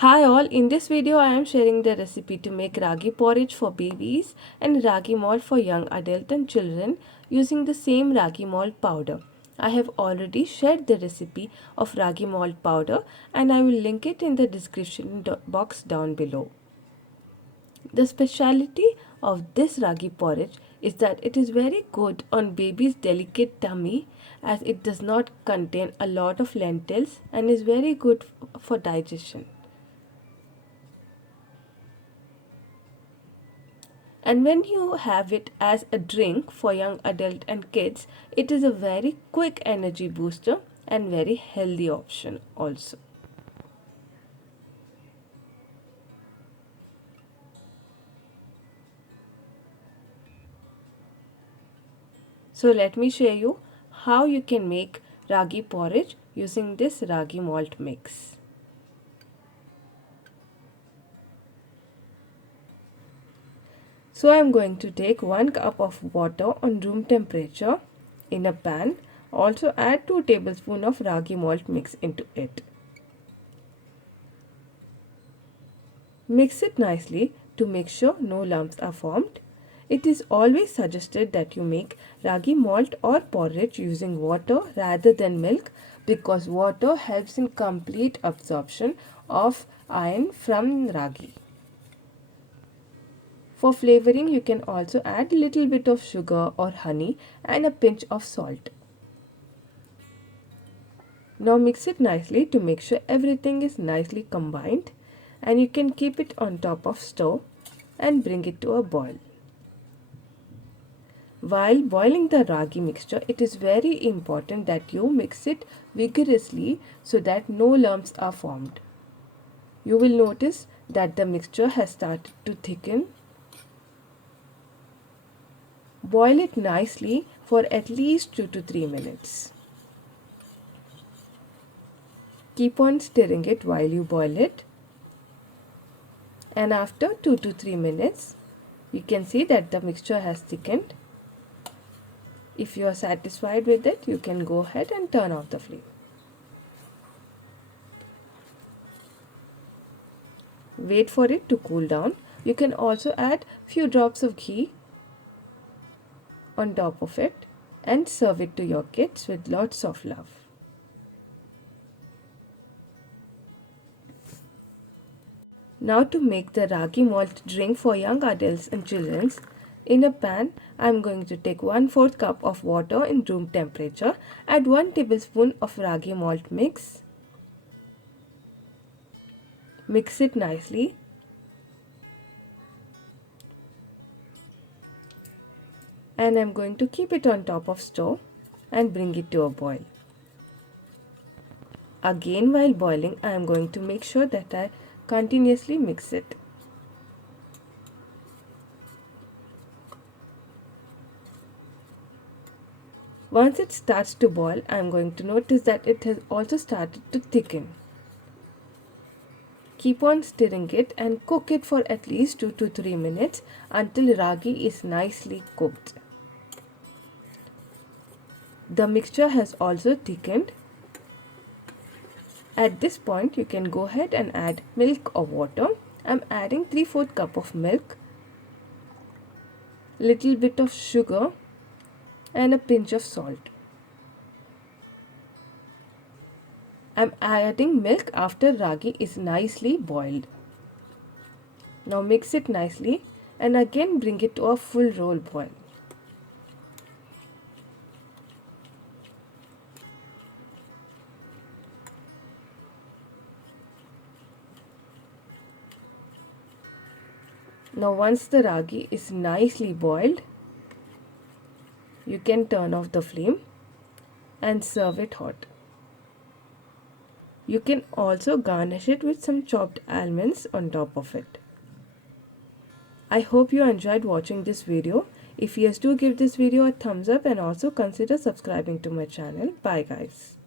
Hi all, in this video I am sharing the recipe to make ragi porridge for babies and ragi malt for young adult and children using the same ragi malt powder. I have already shared the recipe of ragi malt powder and I will link it in the description box down below. The speciality of this ragi porridge is that it is very good on baby's delicate tummy as it does not contain a lot of lentils and is very good for digestion. And when you have it as a drink for young adult and kids, it is a very quick energy booster and very healthy option also. So let me show you how you can make ragi porridge using this ragi malt mix. So I am going to take 1 cup of water on room temperature in a pan. Also add 2 tablespoons of ragi malt mix into it. Mix it nicely to make sure no lumps are formed. It is always suggested that you make ragi malt or porridge using water rather than milk because water helps in complete absorption of iron from ragi. For flavoring, you can also add a little bit of sugar or honey and a pinch of salt. Now mix it nicely to make sure everything is nicely combined, and you can keep it on top of stove and bring it to a boil. While boiling the ragi mixture, it is very important that you mix it vigorously so that no lumps are formed. You will notice that the mixture has started to thicken. Boil it nicely for at least 2 to 3 minutes. Keep on stirring it while you boil it. And after 2 to 3 minutes, you can see that the mixture has thickened. If you are satisfied with it, you can go ahead and turn off the flame. Wait for it to cool down. You can also add few drops of ghee on top of it and serve it to your kids with lots of love. Now to make the ragi malt drink for young adults and children, in a pan I am going to take 1/4 cup of water in room temperature, add 1 tablespoon of ragi malt mix, mix it nicely, and I am going to keep it on top of stove and bring it to a boil. Again, while boiling, I am going to make sure that I continuously mix it. Once it starts to boil, I am going to notice that it has also started to thicken. Keep on stirring it and cook it for at least 2 to 3 minutes until ragi is nicely cooked. The mixture has also thickened. At this point, you can go ahead and add milk or water. I am adding 3/4 cup of milk, little bit of sugar and a pinch of salt. I am adding milk after ragi is nicely boiled. Now mix it nicely and again bring it to a full roll boil. Now once the ragi is nicely boiled, you can turn off the flame and serve it hot. You can also garnish it with some chopped almonds on top of it. I hope you enjoyed watching this video. If yes, do give this video a thumbs up and also consider subscribing to my channel. Bye guys.